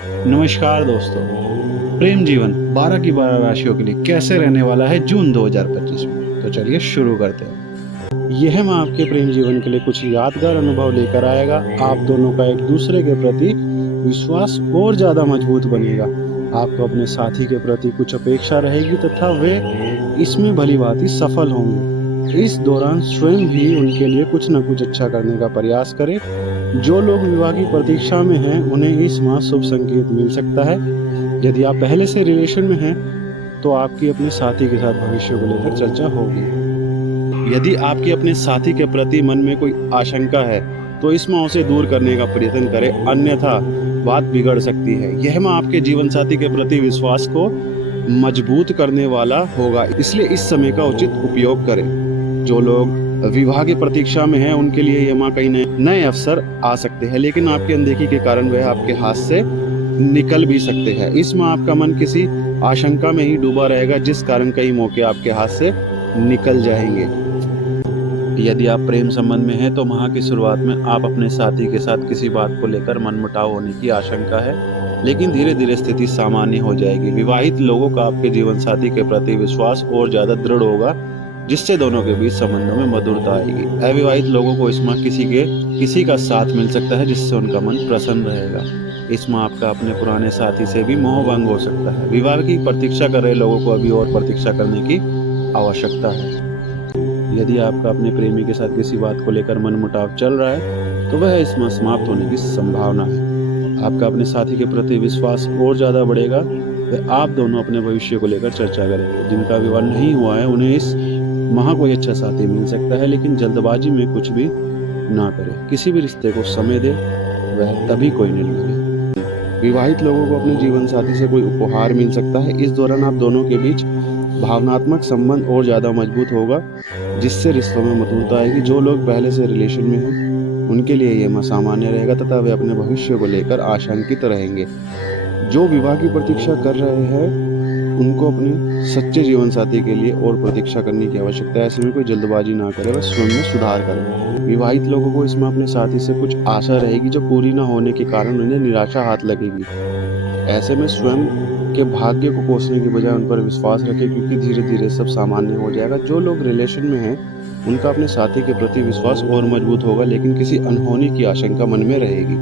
नमस्कार दोस्तों। प्रेम जीवन 12 की 12 राशियों के लिए कैसे रहने वाला है जून 2025 में, तो चलिए शुरू करते हैं। यह माह आपके प्रेम जीवन के लिए कुछ यादगार अनुभव लेकर आएगा। आप दोनों का एक दूसरे के प्रति विश्वास और ज़्यादा मजबूत बनेगा। आपको अपने साथी के प्रति कुछ अपेक्षा रहेगी तथा वे इसमें भली भांति सफल होंगे। इस दौरान स्वयं भी उनके लिए कुछ न कुछ अच्छा करने का प्रयास करें। जो लोग विवाह की प्रतीक्षा में हैं उन्हें इस माह शुभ संकेत मिल सकता है। यदि आप पहले से रिलेशन में हैं तो आपकी अपने साथी के साथ भविष्य को लेकर चर्चा होगी। यदि आपकी अपने साथी के प्रति मन में कोई आशंका है तो इस माह उसे दूर करने का प्रयत्न करें, अन्यथा बात बिगड़ सकती है। यह माह आपके जीवन साथी के प्रति विश्वास को मजबूत करने वाला होगा, इसलिए इस समय का उचित उपयोग करें। जो लोग विवाह की प्रतीक्षा में हैं उनके लिए यह माह कई नए अवसर आ सकते हैं, लेकिन आपकी अनदेखी के कारण वह आपके हाथ से निकल भी सकते हैं। इस माह आपका मन किसी आशंका में ही डूबा रहेगा, जिस कारण कई मौके आपके हाथ से निकल जाएंगे। यदि आप प्रेम संबंध में हैं तो माह की शुरुआत में आप अपने साथी के साथ किसी बात को लेकर मनमुटाव होने की आशंका है, लेकिन धीरे धीरे स्थिति सामान्य हो जाएगी। विवाहित लोगों का आपके जीवन साथी के प्रति विश्वास और ज्यादा दृढ़ होगा, जिससे दोनों के बीच संबंधों में मधुरता आएगी। अविवाहित लोगों को इस माह किसी का साथ मिल सकता है, जिससे उनका मन प्रसन्न रहेगा। इस माह आपका अपने पुराने साथी से भी मोह भंग हो सकता है। विवाह की प्रतीक्षा कर रहे लोगों को अभी और प्रतीक्षा करने की आवश्यकता है। यदि आपका अपने प्रेमी के साथ किसी बात को लेकर मनमुटाव चल रहा है तो वह इस माह समाप्त होने की संभावना है। आपका अपने साथी के प्रति विश्वास और ज्यादा बढ़ेगा। वह आप दोनों अपने भविष्य को लेकर चर्चा करेंगे। जिनका विवाह नहीं हुआ है उन्हें इस माह कोई अच्छा साथी मिल सकता है, लेकिन जल्दबाजी में कुछ भी ना करें। किसी भी रिश्ते को समय दे, वह तभी कोई निर्णय ले। विवाहित लोगों को अपने जीवन साथी से कोई उपहार मिल सकता है। इस दौरान आप दोनों के बीच भावनात्मक संबंध और ज्यादा मजबूत होगा, जिससे रिश्तों में मधुरता आएगी। जो लोग पहले से रिलेशन में हैं उनके लिए यह माह सामान्य रहेगा तथा वे अपने भविष्य को लेकर आशंकित रहेंगे। जो विवाह की प्रतीक्षा कर रहे हैं उनको अपने सच्चे जीवन साथी के लिए और प्रतीक्षा करने की आवश्यकता है। ऐसे में कोई जल्दबाजी ना करे, वह स्वयं में सुधार करे। विवाहित लोगों को इसमें अपने साथी से कुछ आशा रहेगी जो पूरी ना होने के कारण उन्हें निराशा हाथ लगेगी। ऐसे में स्वयं के भाग्य को कोसने की बजाय उन पर विश्वास रखें, क्योंकि धीरे धीरे सब सामान्य हो जाएगा। जो लोग रिलेशन में हैं उनका अपने साथी के प्रति विश्वास और मजबूत होगा, लेकिन किसी अनहोनी की आशंका मन में रहेगी।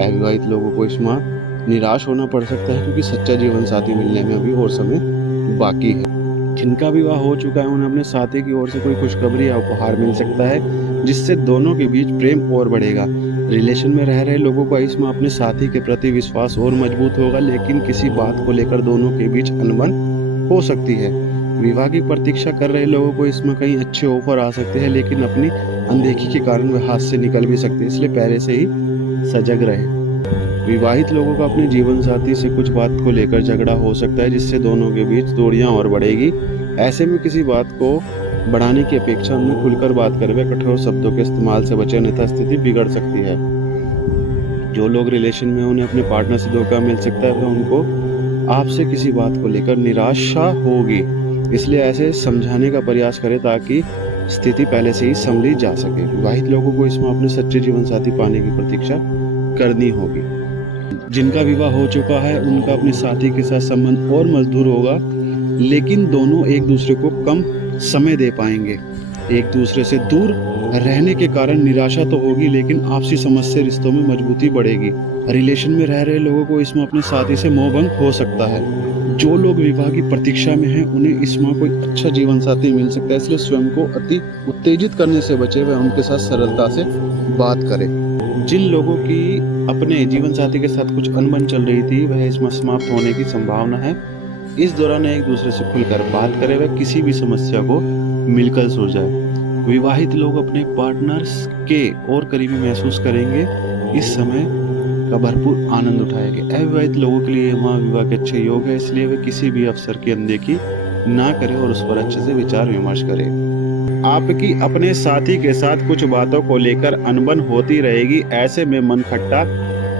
अविवाहित लोगों को इस माह निराश होना पड़ सकता है, क्योंकि सच्चा जीवन साथी मिलने में अभी और समय बाकी है। जिनका विवाह हो चुका है उन्हें अपने साथी की ओर से कोई खुशखबरी या उपहार मिल सकता है, जिससे दोनों के बीच प्रेम और बढ़ेगा। रिलेशन में रह रहे लोगों का इसमें अपने साथी के प्रति विश्वास और मजबूत होगा, लेकिन किसी बात को लेकर दोनों के बीच अनबन हो सकती है। विवाह की प्रतीक्षा कर रहे लोगों को इसमें कई अच्छे ऑफर आ सकते हैं, लेकिन अपनी अनदेखी के कारण वे हाथ से निकल भी सकते हैं, इसलिए पहले से ही सजग रहे। विवाहित लोगों का अपने जीवन साथी से कुछ बात को लेकर झगड़ा हो सकता है, जिससे दोनों के बीच दूरियां और बढ़ेगी। ऐसे में किसी बात को बढ़ाने की अपेक्षा उनमें खुलकर बात करें। वे कठोर शब्दों के इस्तेमाल से बचे, अन्यथा स्थिति बिगड़ सकती है। जो लोग रिलेशन में उन्हें अपने पार्टनर से धोखा मिल सकता है, तो उनको आपसे किसी बात को लेकर निराशा होगी, इसलिए ऐसे समझाने का प्रयास करें ताकि स्थिति पहले से ही संभली जा सके। विवाहित लोगों को इसमें अपने सच्चे जीवन साथी पाने की प्रतीक्षा करनी होगी। जिनका विवाह हो चुका है उनका अपने साथी के साथ संबंध और मजबूत होगा, लेकिन दोनों एक दूसरे को कम समय दे पाएंगे। एक दूसरे से दूर रहने के कारण निराशा तो होगी, लेकिन आपसी समझ से रिश्तों में मजबूती बढ़ेगी। रिलेशन में रह रहे लोगों को इसमें अपने साथी से मोह भंग हो सकता है। जो लोग विवाह की प्रतीक्षा में हैं उन्हें इस माह कोई अच्छा जीवन साथी मिल सकता है, इसलिए स्वयं को अति उत्तेजित करने से बचे, वह उनके साथ सरलता से बात करें। जिन लोगों की अपने जीवन साथी के साथ कुछ अनबन चल रही थी वह इसमें समाप्त होने की संभावना है। इस दौरान एक दूसरे से खुलकर बात करें, वह किसी भी समस्या को मिलकर सुलझाए। विवाहित लोग अपने पार्टनर्स के और करीबी महसूस करेंगे, इस समय का भरपूर आनंद उठाएंगे। अविवाहित लोगों के लिए माह विवाह के अच्छे योग है, इसलिए वे किसी भी अवसर की अनदेखी ना करें और उस पर अच्छे से विचार विमर्श करें। आपकी अपने साथी के साथ कुछ बातों को लेकर अनबन होती रहेगी, ऐसे में मन खट्टा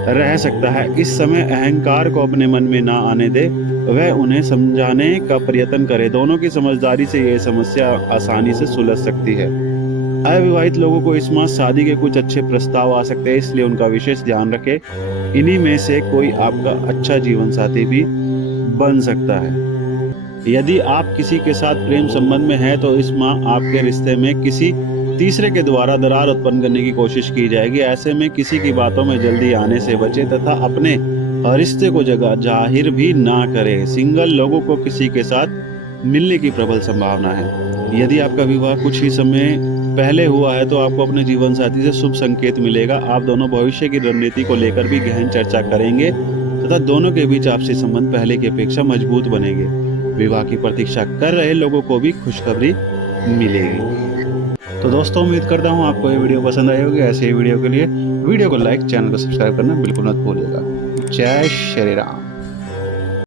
रह सकता है। इस समय अहंकार को अपने मन में ना आने दे, वह उन्हें समझाने का प्रयत्न करे। दोनों की समझदारी से यह समस्या आसानी से सुलझ सकती है। अविवाहित लोगों को इस माह शादी के कुछ अच्छे प्रस्ताव आ सकते हैं, इसलिए उनका विशेष ध्यान रखें। इन्हीं में से कोई आपका अच्छा जीवन साथी भी बन सकता है। यदि आप किसी के साथ प्रेम संबंध में हैं तो इस माह आपके रिश्ते में किसी तीसरे के द्वारा दरार उत्पन्न करने की कोशिश की जाएगी। ऐसे में किसी की बातों में जल्दी आने से बचें तथा अपने रिश्ते को जगह जाहिर भी ना करें। सिंगल लोगों को किसी के साथ मिलने की प्रबल संभावना है। यदि आपका विवाह कुछ ही समय पहले हुआ है तो आपको अपने जीवन साथी से शुभ संकेत मिलेगा। आप दोनों भविष्य की रणनीति को लेकर भी गहन चर्चा करेंगे तथा दोनों के बीच आपसी संबंध पहले की अपेक्षा मजबूत बनेंगे। विवाह की प्रतीक्षा कर रहे लोगों को भी खुशखबरी मिलेगी। तो दोस्तों, उम्मीद करता हूँ आपको ये वीडियो पसंद आई होगी। ऐसे ही वीडियो के लिए वीडियो को लाइक, चैनल को सब्सक्राइब करना बिल्कुल मत भूलिएगा। जय श्री राम।